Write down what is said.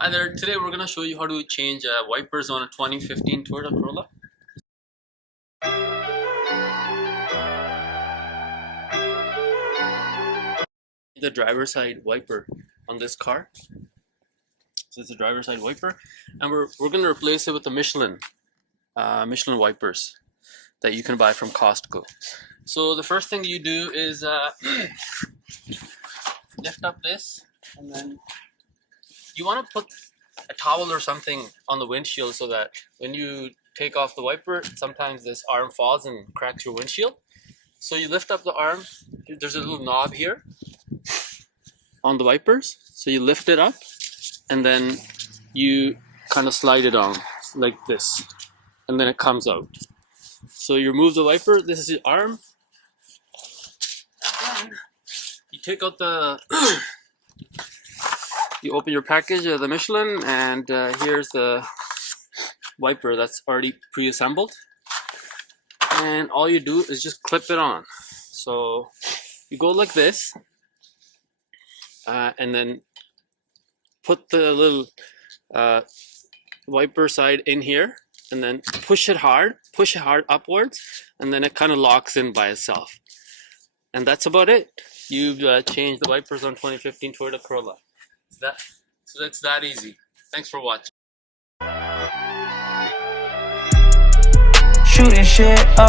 Hi there, today we're going to show you how to change wipers on a 2015 Toyota Corolla. The driver's side wiper on this car. So it's a driver's side wiper, and we're going to replace it with the Michelin wipers that you can buy from Costco. So the first thing you do is lift up this, and then you want to put a towel or something on the windshield so that when you take off the wiper, sometimes this arm falls and cracks your windshield. So you lift up the arm. There's a little knob here on the wipers, so you lift it up and then you kind of slide it on like this, and then it comes out. So you remove the wiper. This is your arm, and then you take out the you open your package of the Michelin, and here's the wiper that's already pre-assembled, and all you do is just clip it on. So you go like this, and then put the little wiper side in here, and then push it hard upwards, and then it kind of locks in by itself. And that's about it. You've changed the wipers on 2015 Toyota Corolla. So that's that easy. Thanks for watching. Shooting shit up.